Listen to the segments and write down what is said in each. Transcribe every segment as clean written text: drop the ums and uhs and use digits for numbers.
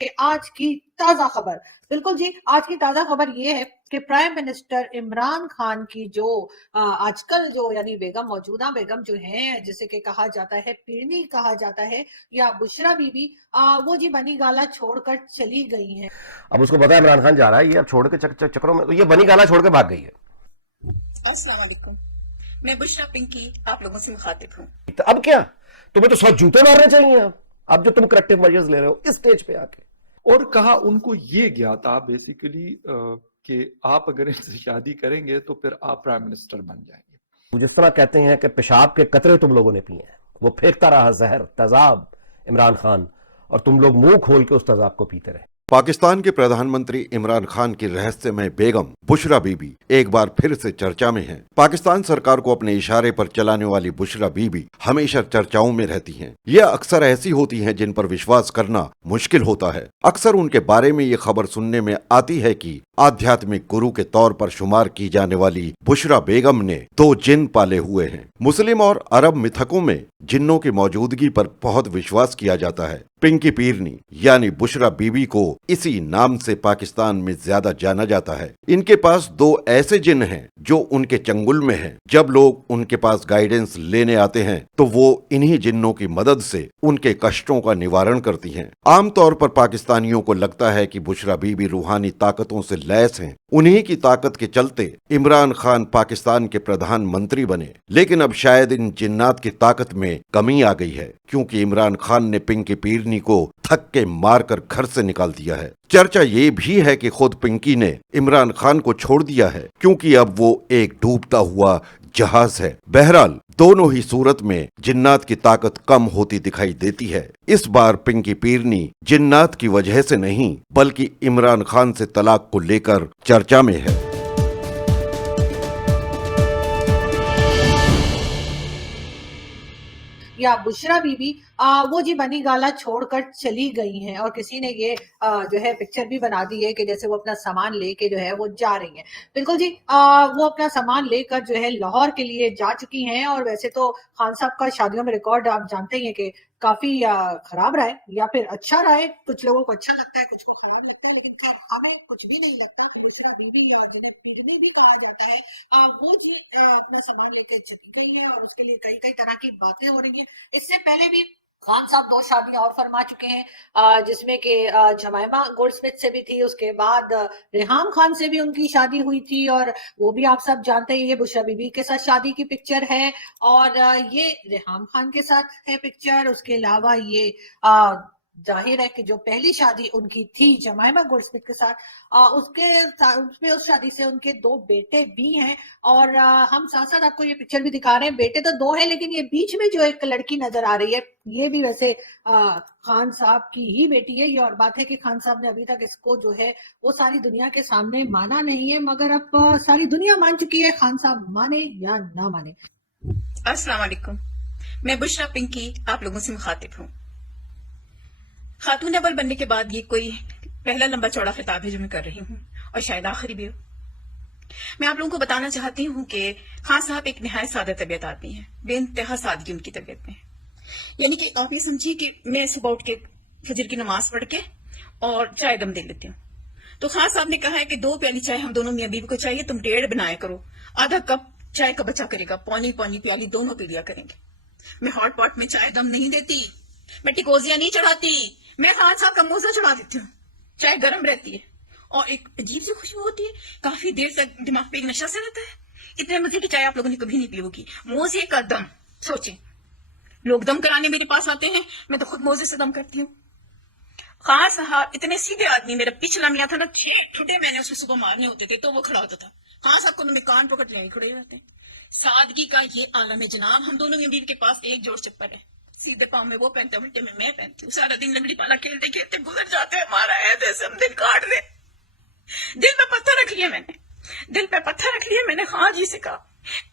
کہ آج کی تازہ خبر، بالکل جی، آج کی تازہ خبر یہ ہے کہ پرائم منسٹر عمران خان کی جو آج کل جو یعنی بیگم، موجودہ بیگم جو ہیں، جسے کہ کہا جاتا ہے پیرنی کہا جاتا ہے، یا بشرا بی بی، وہ جی بنی گالا چھوڑ کر چلی گئی ہیں۔ اب اس کو پتا ہے عمران خان جا رہا ہے، یہ اب چھوڑ کے چکروں میں، یہ بنی گالا چھوڑ کے بھاگ گئی ہے۔ السلام علیکم، میں بشرا پنکی آپ لوگوں سے مخاطب ہوں۔ اب کیا تمہیں تو 100 جوتے مارنے چاہیے اب جو تم کریکٹیو میجرز لے رہے ہو اس سٹیج پہ آ کے۔ اور کہا ان کو یہ گیا تھا بیسیکلی کہ آپ اگر ان سے شادی کریں گے تو پھر آپ پرائم منسٹر بن جائیں گے۔ جس طرح کہتے ہیں کہ پیشاب کے قطرے تم لوگوں نے پیے ہیں، وہ پھینکتا رہا زہر تیزاب عمران خان، اور تم لوگ منہ کھول کے اس تیزاب کو پیتے رہے۔ پاکستان کے پردھان منتری عمران خان کی رہسیمئی بیگم بشرا بی بی ایک بار پھر سے چرچا میں ہیں۔ پاکستان سرکار کو اپنے اشارے پر چلانے والی بشرا بی بی ہمیشہ چرچاؤں میں رہتی ہیں۔ یہ اکثر ایسی ہوتی ہیں جن پر وشواس کرنا مشکل ہوتا ہے۔ اکثر ان کے بارے میں یہ خبر سننے میں آتی ہے کہ آدھیاتمک گرو کے طور پر شمار کی جانے والی بشرا بیگم نے 2 جن پالے ہوئے ہیں۔ مسلم اور عرب متھکوں میں جنوں کی موجودگی پر بہت وشواس کیا جاتا ہے۔ پنکی پیرنی یعنی بشرا بی بی کو اسی نام سے پاکستان میں زیادہ جانا جاتا ہے۔ ان کے پاس 2 ایسے جن ہیں جو ان کے چنگل میں ہیں۔ جب لوگ ان کے پاس گائیڈنس لینے آتے ہیں تو وہ انہی جنوں کی مدد سے ان کے کشٹوں کا نوارن کرتی ہیں۔ عام طور پر پاکستانیوں کو لگتا ہے کہ بشرا بی بی روحانی طاقتوں سے لیس ہیں۔ انہی کی طاقت کے چلتے عمران خان پاکستان کے پردھان منتری بنے، لیکن اب شاید ان جنات کی طاقت میں کمی آ گئی ہے، کیونکہ عمران خان نے پنکی پیرنی کو تھک کے مار کر گھر سے نکال دیا ہے۔ چرچا یہ بھی ہے کہ خود پنکی نے عمران خان کو چھوڑ دیا ہے، کیونکہ اب وہ ایک ڈوبتا ہوا جہاز ہے۔ بہرحال دونوں ہی صورت میں جنات کی طاقت کم ہوتی دکھائی دیتی ہے۔ اس بار پنکی پیرنی جنات کی وجہ سے نہیں بلکہ عمران خان سے طلاق کو لے کر چرچا میں ہے۔ یا بشرا بی بی، وہ جی بنی گالا چھوڑ کر چلی گئی ہیں، اور کسی نے یہ جو ہے پکچر بھی بنا دی ہے کہ جیسے وہ اپنا سامان لے کے جو ہے وہ جا رہی ہیں۔ بالکل جی، وہ اپنا سامان لے کر جو ہے لاہور کے لیے جا چکی ہیں، اور ویسے تو خان صاحب کا شادیوں میں ریکارڈ آپ جانتے ہی ہیں کہ کافی خراب رہا ہے یا پھر اچھا رہا ہے۔ کچھ لوگوں کو اچھا لگتا ہے، کچھ کو خراب لگتا ہے، لیکن خیر ہمیں کچھ بھی نہیں لگتا۔ بشرا بیوی یا جنہیں پیرنی بھی کہا جاتا ہے، وہ جی اپنا سامان لے کے چلی گئی ہے، اور اس کے لیے کئی کئی طرح کی باتیں ہو رہی ہیں۔ اس سے پہلے بھی خان صاحب 2 شادیاں اور فرما چکے ہیں، جس میں کہ جمائمہ گولڈ سمتھ سے بھی تھی، اس کے بعد ریحام خان سے بھی ان کی شادی ہوئی تھی، اور وہ بھی آپ سب جانتے ہیں یہ بشرا بی بی کے ساتھ شادی کی پکچر ہے، اور یہ ریحام خان کے ساتھ ہے پکچر۔ اس کے علاوہ یہ ظاہر ہے کہ جو پہلی شادی ان کی تھی جمائمہ گولڈ سمتھ کے ساتھ، اس شادی سے ان کے 2 بیٹے بھی ہیں، اور ہم ساتھ ساتھ آپ کو یہ پکچر بھی دکھا رہے ہیں۔ بیٹے تو 2 ہیں، لیکن یہ بیچ میں جو ایک لڑکی نظر آ رہی ہے یہ بھی ویسے خان صاحب کی ہی بیٹی ہے۔ یہ اور بات ہے کہ خان صاحب نے ابھی تک اس کو جو ہے وہ ساری دنیا کے سامنے مانا نہیں ہے، مگر اب ساری دنیا مان چکی ہے، خان صاحب مانے یا نہ مانے۔ السلام علیکم، میں بشرا پنکی آپ لوگوں سے مخاطب ہوں۔ خاتون اول بننے کے بعد یہ کوئی پہلا لمبا چوڑا خطاب ہے جو میں کر رہی ہوں، اور شاید آخری بھی ہو۔ میں آپ لوگوں کو بتانا چاہتی ہوں کہ خان صاحب ایک نہایت سادہ طبیعت آدمی ہے، بے انتہا سادگی ان کی طبیعت میں، یعنی کہ آپ یہ سمجھیے کہ میں صبح اٹھ کے فجر کی نماز پڑھ کے اور چائے دم دے لیتی ہوں، تو خان صاحب نے کہا ہے کہ 2 پیالی چائے ہم دونوں میاں بیوی کو چاہیے، تم 1.5 بنایا کرو، آدھا کپ چائے کا بچا کرے گا، پونی پیالی دونوں پی لیا کریں گے۔ میں ہاٹ پاٹ میں چائے دم نہیں دیتی، میں ٹکوزیاں نہیں چڑھاتی، میں خان صاحب کا موزہ چڑھا دیتی ہوں، چائے گرم رہتی ہے اور ایک عجیب سی خوشبو ہوتی ہے، کافی دیر تک دماغ پہ ایک نشہ سے رہتا ہے۔ اتنے مزے کی چائے آپ لوگوں نے کبھی نہیں پی ہوگی۔ موزے کا دم، سوچیں، لوگ دم کرانے میرے پاس آتے ہیں، میں تو خود موزے سے دم کرتی ہوں۔ خان صاحب اتنے سیدھے آدمی، میرا پچھلا میاں تھا نا، 6 ٹھڈے میں نے اس کو صبح مارنے ہوتے تھے تو وہ کھڑا ہوتا تھا، خان صاحب کو میں کان پکڑ لے کھڑے رہتے ہیں۔ سادگی کا یہ عالم ہے جناب۔ ہم دونوں میاں بیوی کے پاس ایک جوڑ چپل ہے، سیدھے پاؤں میں وہ پہنتے ہیں، الٹے میں پہنتی ہوں، سارا دن لنگڑی پالا کھیلتے کھیلتے گزر جاتے ہیں، ہمارا ہے جیسے ہم دل کاٹ رہے۔ دل پہ پتھر رکھ لیے میں نے خان جی سے کہا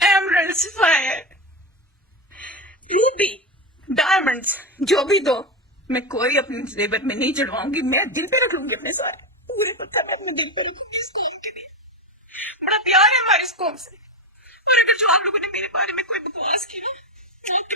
ایمرلڈ سفائر روبی ڈائمنڈز جو بھی دو، میں کوئی اپنے زیور میں نہیں چڑھواؤں گی، میں دل پہ رکھ لوں گی، اپنے سارے پورے پتھر میں اپنے دل پہ رکھوں گی اس قوم کے لیے۔ بڑا پیار ہے ہماری اس قوم سے، اور اگر جو آپ لوگوں نے میرے بارے میں کوئی بکواس کی نا، آپ کی